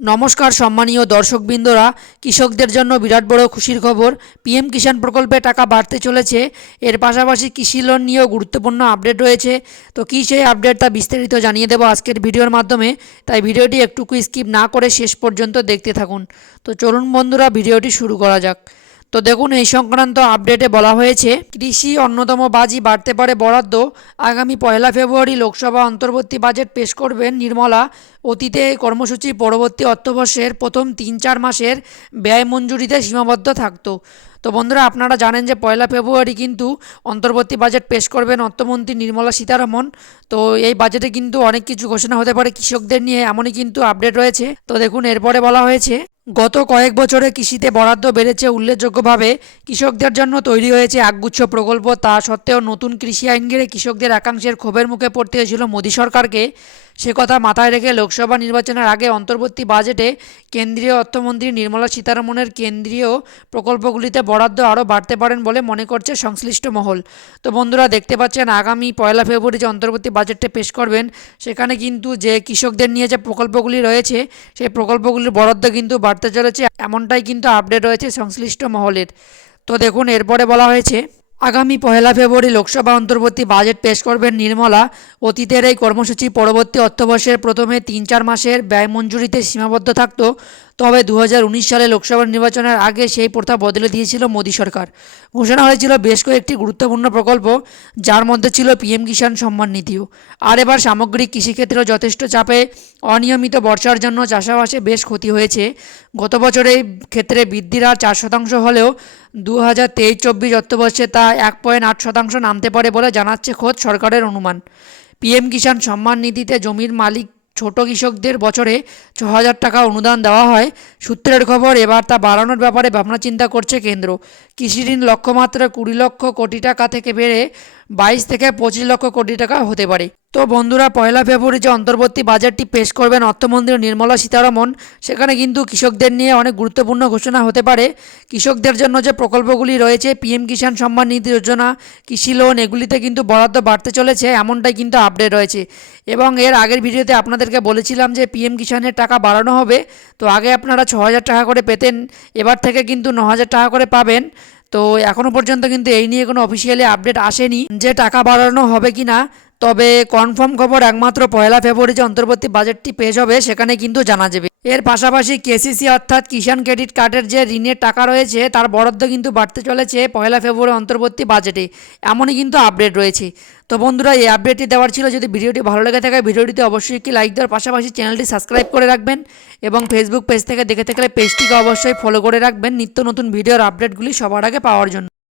নমস্কার সম্মানীয় দর্শকবৃন্দরা, কৃষকদের জন্য বিরাট বড় খুশির খবর। পিএম কিষাণ প্রকল্পে টাকা বাড়তে চলেছে। এর পাশাপাশি কৃষি লোন নিয়েও গুরুত্বপূর্ণ আপডেট রয়েছে। তো কী সেই আপডেট তা বিস্তারিত জানিয়ে দেবো আজকের ভিডিওর মাধ্যমে। তাই ভিডিওটি একটুকু স্কিপ না করে শেষ পর্যন্ত দেখতে থাকুন। তো চলুন বন্ধুরা, ভিডিওটি শুরু করা যাক। তো দেখুন, এই সংক্রান্ত আপডেটে বলা হয়েছে, কৃষি অন্যতম বাজি, বাড়তে পারে বরাদ্দ। আগামী 1 ফেব্রুয়ারি লোকসভা অন্তর্বর্তী বাজেট পেশ করবেন নির্মলা। অতীতে এই কর্মসূচি পরবর্তী অর্থবর্ষের প্রথম 3-4 মাসের ব্যয় মঞ্জুরিতে সীমাবদ্ধ থাকতো। তো বন্ধুরা, আপনারা জানেন যে 1 ফেব্রুয়ারি কিন্তু অন্তর্বর্তী বাজেট পেশ করবেন অর্থমন্ত্রী নির্মলা সীতারামন। তো এই বাজেটে কিন্তু অনেক কিছু ঘোষণা হতে পারে কৃষকদের নিয়ে, এমনই কিন্তু আপডেট রয়েছে। তো দেখুন, এরপরে বলা হয়েছে, গত কয়েক বছরে কৃষিতে বরাদ্দ বেড়েছে উল্লেখযোগ্যভাবে। কৃষকদের জন্য তৈরি হয়েছে একগুচ্ছ প্রকল্প। তা সত্ত্বেও নতুন কৃষি আইন ঘিরে কৃষকদের একাংশের ক্ষোভের মুখে পড়তে হয়েছিল মোদী সরকারকে। সে কথা মাথায় রেখে লোকসভা নির্বাচনের আগে অন্তর্বর্তী বাজেটে কেন্দ্রীয় অর্থমন্ত্রী নির্মলা সীতারামনের কেন্দ্রীয় প্রকল্পগুলিতে বরাদ্দ আরও বাড়তে পারেন বলে মনে করছে সংশ্লিষ্ট মহল। তো বন্ধুরা, দেখতে পাচ্ছেন আগামী 1 ফেব্রুয়ারি যে অন্তর্বর্তী বাজেটটা পেশ করবেন, সেখানে কিন্তু যে কৃষকদের নিয়ে যে প্রকল্পগুলি রয়েছে, সেই প্রকল্পগুলির বরাদ্দ কিন্তু বাড়তে চলেছে, এমনটাই কিন্তু আপডেট রয়েছে সংশ্লিষ্ট মহলের। তো দেখুন, এরপরে বলা হয়েছে, আগামী 1 ফেব্রুয়ারি লোকসভা অন্তর্বর্তী বাজেট পেশ করবেন নির্মলা। অতীতের এই কর্মসূচি পরবর্তী অর্থবর্ষের প্রথমে 3-4 মাসের ব্যয় মঞ্জুরিতে সীমাবদ্ধ থাকত। তবে 2019 সালে লোকসভা নির্বাচনের আগে সেই প্রথা বদলে দিয়েছিল মোদী সরকার। ঘোষণা হয়েছিল বেশ কয়েকটি গুরুত্বপূর্ণ প্রকল্প, যার মধ্যে ছিল পিএম কিষাণ সম্মান নিধিও। আর এবার সামগ্রিক কৃষিক্ষেত্রেও যথেষ্ট চাপে। অনিয়মিত বর্ষার জন্য চাষাবাসে বেশ ক্ষতি হয়েছে। গত বছর এই ক্ষেত্রে বৃদ্ধির হার 4% হলেও 2023-24 অর্থবর্ষে তা 1.8% নামতে পারে বলে জানাচ্ছে খোদ সরকারের অনুমান। পিএম কিষাণ সম্মান নিধিতে জমির মালিক ছোট কৃষকদের বছরে 6,000 টাকা অনুদান দেওয়া হয়। সূত্রের খবর, এবার তা বাড়ানোর ব্যাপারে ভাবনা চিন্তা করছে কেন্দ্র। কৃষি ঋণ লক্ষ্যমাত্রা 20 লক্ষ কোটি টাকা থেকে বেড়ে 22 থেকে 25 লক্ষ কোটি টাকা হতে পারে। তো বন্ধুরা, 1 ফেব্রুয়ারি যে অন্তর্বর্তী বাজেটটি পেশ করবেন অর্থমন্ত্রী নির্মলা সীতারামন, সেখানে কিন্তু কৃষকদের নিয়ে অনেক গুরুত্বপূর্ণ ঘোষণা হতে পারে। কৃষকদের জন্য যে প্রকল্পগুলি রয়েছে, পিএম কিষাণ সম্মান নিধি যোজনা, কৃষি লোন, এগুলিতে কিন্তু বরাদ্দ বাড়তে চলেছে, এমনটাই কিন্তু আপডেট রয়েছে। এবং এর আগের ভিডিওতে আপনাদেরকে বলেছিলাম যে পিএম কিষাণের টাকা বাড়ানো হবে। তো আগে আপনারা 6,000 টাকা করে পেতেন, এবার থেকে কিন্তু 9,000 টাকা করে পাবেন। তো এখনও পর্যন্ত কিন্তু এই নিয়ে কোনো অফিসিয়ালি আপডেট আসেনি যে টাকা বাড়ানো হবে কি না। তবে কনফার্ম খবর একমাত্র 1 ফেব্রুয়ারি যে অন্তর্বর্তী বাজেটটি পেশ হবে, সেখানে কিন্তু জানা যাবে। এর পাশাপাশি কেসিসি অর্থাৎ কিষাণ ক্রেডিট কার্ডের যে ঋণের টাকা রয়েছে, তার বরাদ্দ কিন্তু বাড়তে চলেছে 1 ফেব্রুয়ারি অন্তর্বর্তী বাজেটে, এমনই কিন্তু আপডেট রয়েছে। তো বন্ধুরা, এই আপডেটটি দেওয়ার ছিল। যদি ভিডিওটি ভালো লেগে থাকে, ভিডিওটিতে অবশ্যই একটি লাইক দেওয়ার পাশাপাশি চ্যানেলটি সাবস্ক্রাইব করে রাখবেন। এবং ফেসবুক পেজ থেকে দেখে থাকলে পেজটিকে অবশ্যই ফলো করে রাখবেন নিত্য নতুন ভিডিওর আপডেটগুলি সবার আগে পাওয়ার জন্য।